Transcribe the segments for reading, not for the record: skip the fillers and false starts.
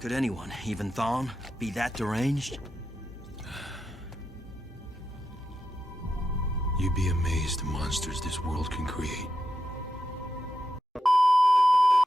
Could anyone, even Thawne, be that deranged? You'd be amazed the monsters this world can create.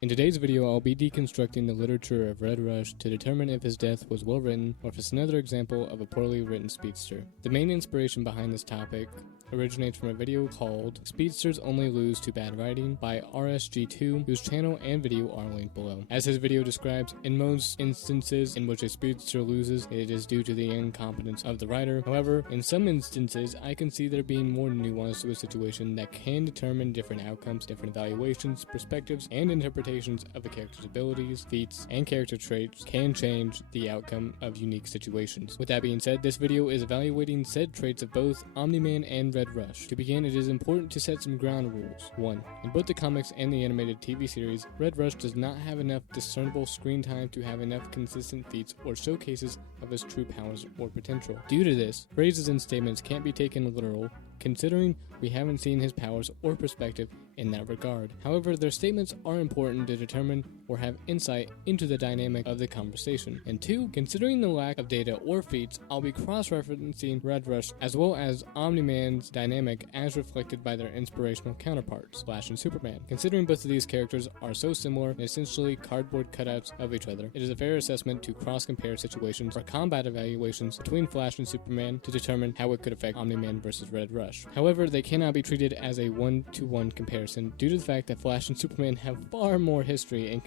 In today's video, I'll be deconstructing the literature of Red Rush to determine if his death was well written or if it's another example of a poorly written speedster. The main inspiration behind this topic originates from a video called Speedsters Only Lose to Bad Writing by RSG2, whose channel and video are linked below. As his video describes, in most instances in which a speedster loses, it is due to the incompetence of the writer. However, in some instances, I can see there being more nuance to a situation that can determine different outcomes, different evaluations, perspectives, and interpretations of a character's abilities, feats, and character traits can change the outcome of unique situations. With that being said, this video is evaluating said traits of both Omniman and Red Rush. To begin, it is important to set some ground rules. 1. In both the comics and the animated TV series, Red Rush does not have enough discernible screen time to have enough consistent feats or showcases of his true powers or potential. Due to this, phrases and statements can't be taken literal, considering we haven't seen his powers or perspective in that regard. However, their statements are important to determine or have insight into the dynamic of the conversation. And 2, considering the lack of data or feats, I'll be cross-referencing Red Rush as well as Omniman's dynamic as reflected by their inspirational counterparts, Flash and Superman. Considering both of these characters are so similar and essentially cardboard cutouts of each other, it is a fair assessment to cross-compare situations or combat evaluations between Flash and Superman to determine how it could affect Omniman versus Red Rush. However, they cannot be treated as a one-to-one comparison due to the fact that Flash and Superman have far more history and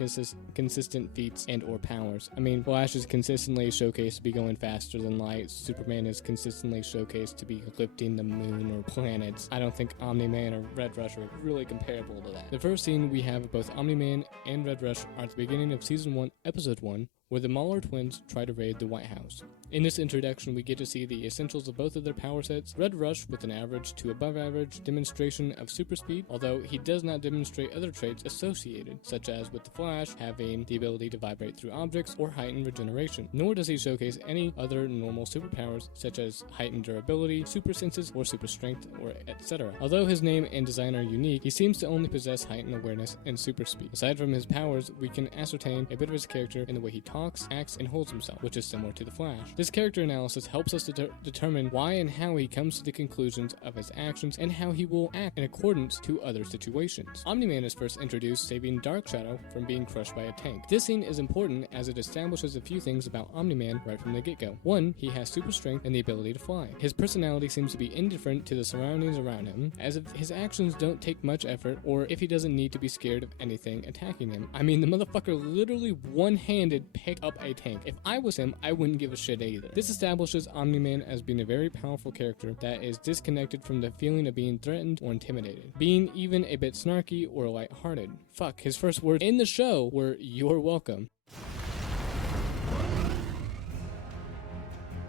consistent feats and or powers. I mean, Flash is consistently showcased to be going faster than light, Superman is consistently showcased to be lifting the moon or planets. I don't think Omniman or Red Rush are really comparable to that. The first scene we have of both Omniman and Red Rush are at the beginning of Season 1, Episode 1, where the Mauler twins try to raid the White House. In this introduction, we get to see the essentials of both of their power sets. Red Rush with an average to above average demonstration of super speed, although he does not demonstrate other traits associated, such as with the Flash having the ability to vibrate through objects or heightened regeneration. Nor does he showcase any other normal superpowers, such as heightened durability, super senses, or super strength, or etc. Although his name and design are unique, he seems to only possess heightened awareness and super speed. Aside from his powers, we can ascertain a bit of his character in the way he talks, acts, and holds himself, which is similar to the Flash. This character analysis helps us to determine why and how he comes to the conclusions of his actions and how he will act in accordance to other situations. Omniman is first introduced saving Dark Shadow from being crushed by a tank. This scene is important as it establishes a few things about Omniman right from the get-go. 1. He has super strength and the ability to fly. His personality seems to be indifferent to the surroundings around him, as if his actions don't take much effort or if he doesn't need to be scared of anything attacking him. I mean, the motherfucker literally one-handed picked up a tank. If I was him, I wouldn't give a shit either. This establishes Omniman as being a very powerful character that is disconnected from the feeling of being threatened or intimidated, being even a bit snarky or lighthearted. Fuck, his first words in the show were, "You're welcome."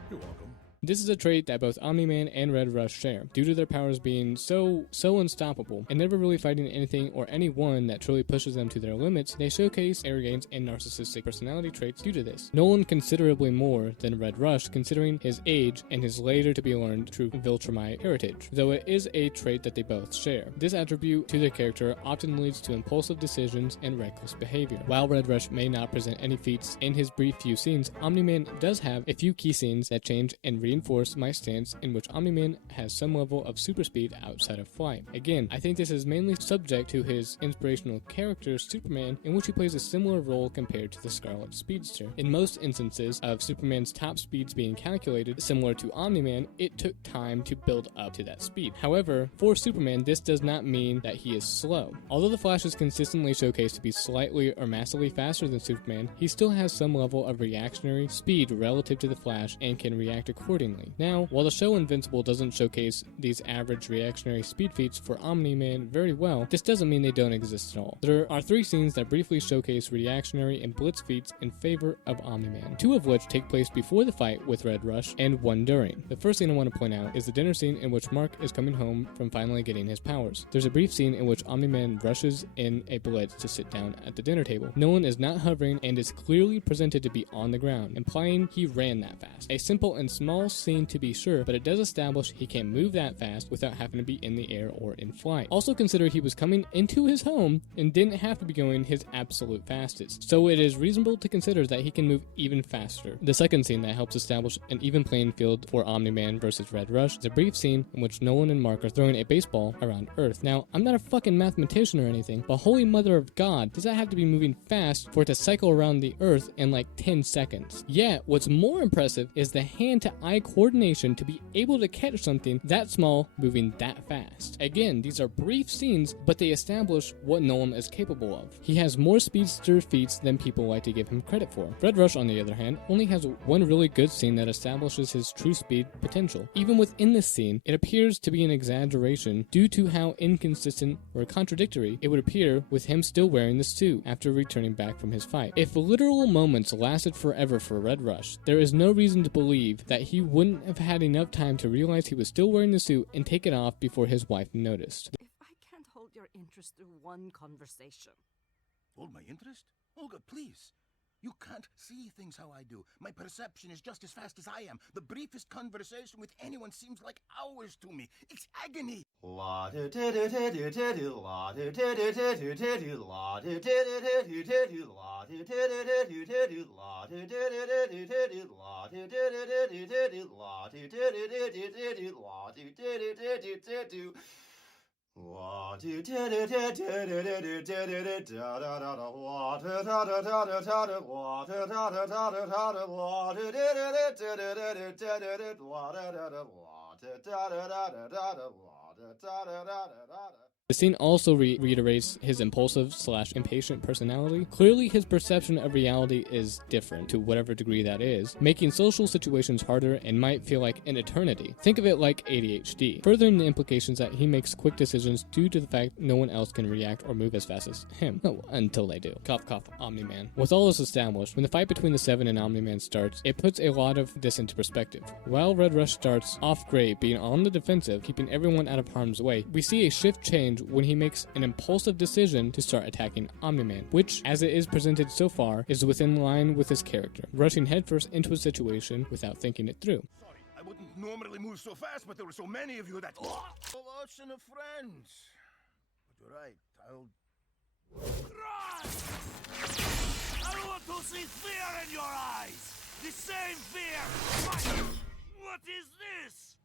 You're welcome. This is a trait that both Omniman and Red Rush share, due to their powers being so unstoppable, and never really fighting anything or anyone that truly pushes them to their limits. They showcase arrogance and narcissistic personality traits due to this. Nolan considerably more than Red Rush, considering his age and his later to be learned true Viltrumite heritage, though it is a trait that they both share. This attribute to their character often leads to impulsive decisions and reckless behavior. While Red Rush may not present any feats in his brief few scenes, Omniman does have a few key scenes that change and reinforce my stance in which Omniman has some level of super speed outside of flight. Again, I think this is mainly subject to his inspirational character Superman, in which he plays a similar role compared to the Scarlet Speedster. In most instances of Superman's top speeds being calculated, similar to Omniman, it took time to build up to that speed. However, for Superman, this does not mean that he is slow. Although the Flash is consistently showcased to be slightly or massively faster than Superman, he still has some level of reactionary speed relative to the Flash and can react accordingly. Now, while the show Invincible doesn't showcase these average reactionary speed feats for Omniman very well, this doesn't mean they don't exist at all. There are 3 scenes that briefly showcase reactionary and blitz feats in favor of Omniman, 2 of which take place before the fight with Red Rush and 1 during. The first scene I want to point out is the dinner scene in which Mark is coming home from finally getting his powers. There's a brief scene in which Omniman rushes in a blitz to sit down at the dinner table. Nolan is not hovering and is clearly presented to be on the ground, implying he ran that fast. A simple and small scene to be sure, but it does establish he can't move that fast without having to be in the air or in flight. Also consider he was coming into his home and didn't have to be going his absolute fastest, so it is reasonable to consider that he can move even faster. The second scene that helps establish an even playing field for Omni-Man versus Red Rush is a brief scene in which Nolan and Mark are throwing a baseball around Earth. Now, I'm not a fucking mathematician or anything, but holy mother of God, does that have to be moving fast for it to cycle around the Earth in like 10 seconds? Yet, what's more impressive is the hand-to-eye coordination to be able to catch something that small moving that fast. Again, these are brief scenes, but they establish what Nolan is capable of. He has more speedster feats than people like to give him credit for. Red Rush, on the other hand, only has one really good scene that establishes his true speed potential. Even within this scene, it appears to be an exaggeration due to how inconsistent or contradictory it would appear with him still wearing the suit after returning back from his fight. If literal moments lasted forever for Red Rush, there is no reason to believe that he wouldn't have had enough time to realize he was still wearing the suit and take it off before his wife noticed. If I can't hold your interest through one conversation. Hold my interest? Olga, please. You can't see things how I do. My perception is just as fast as I am. The briefest conversation with anyone seems like hours to me. It's agony. The scene also reiterates his impulsive/impatient personality. Clearly, his perception of reality is different, to whatever degree that is, making social situations harder and might feel like an eternity. Think of it like ADHD, furthering the implications that he makes quick decisions due to the fact no one else can react or move as fast as him. Oh, until they do. Cough cough, Omni-Man. With all this established, when the fight between the Seven and Omni-Man starts, it puts a lot of this into perspective. While Red Rush starts off great, being on the defensive, keeping everyone out of harm's way, we see a shift change when he makes an impulsive decision to start attacking Omni-Man, which, as it is presented so far, is within line with his character, rushing headfirst into a situation without thinking it through. Sorry, I wouldn't normally move so fast, but there were so many of you that... Ocean of friends. But you're right, I'll... Run! I want to see fear in your eyes! The same fear! What is this?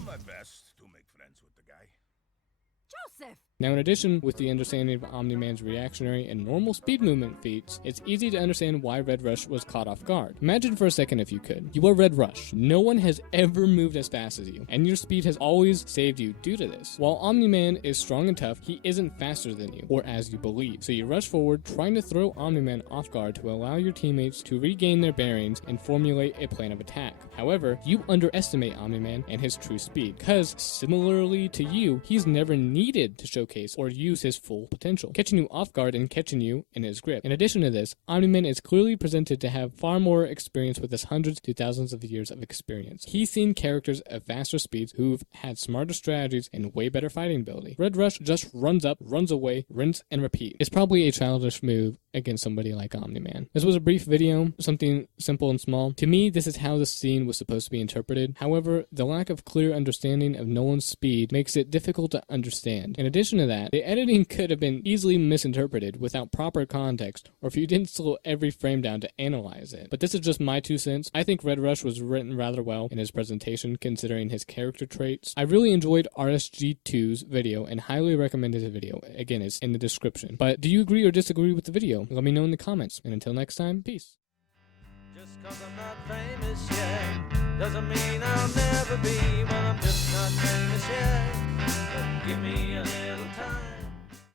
do my best to make friends with the guy. Joseph! Now, in addition, with the understanding of Omni-Man's reactionary and normal speed movement feats, it's easy to understand why Red Rush was caught off guard. Imagine for a second if you could. You are Red Rush. No one has ever moved as fast as you, and your speed has always saved you due to this. While Omni-Man is strong and tough, he isn't faster than you, or as you believe. So you rush forward, trying to throw Omni-Man off guard to allow your teammates to regain their bearings and formulate a plan of attack. However, you underestimate Omni-Man and his true speed, because, similarly to you, he's never needed to showcase or use his full potential, catching you off guard and catching you in his grip. In addition to this, Omniman is clearly presented to have far more experience with his hundreds to thousands of years of experience. He's seen characters at faster speeds who've had smarter strategies and way better fighting ability. Red Rush just runs up, runs away, rinse and repeat. It's probably a childish move against somebody like Omni-Man. This was a brief video, something simple and small. To me, this is how the scene was supposed to be interpreted. However, the lack of clear understanding of Nolan's speed makes it difficult to understand. In addition to that, the editing could have been easily misinterpreted without proper context, or if you didn't slow every frame down to analyze it. But this is just my 2 cents. I think Red Rush was written rather well in his presentation, considering his character traits. I really enjoyed RSG2's video and highly recommend his video. Again, it's in the description. But do you agree or disagree with the video? Let me know in the comments. And until next time, peace. Just 'cause I'm not famous yet doesn't mean I'll never be. Well, I'm just not famous yet. But give me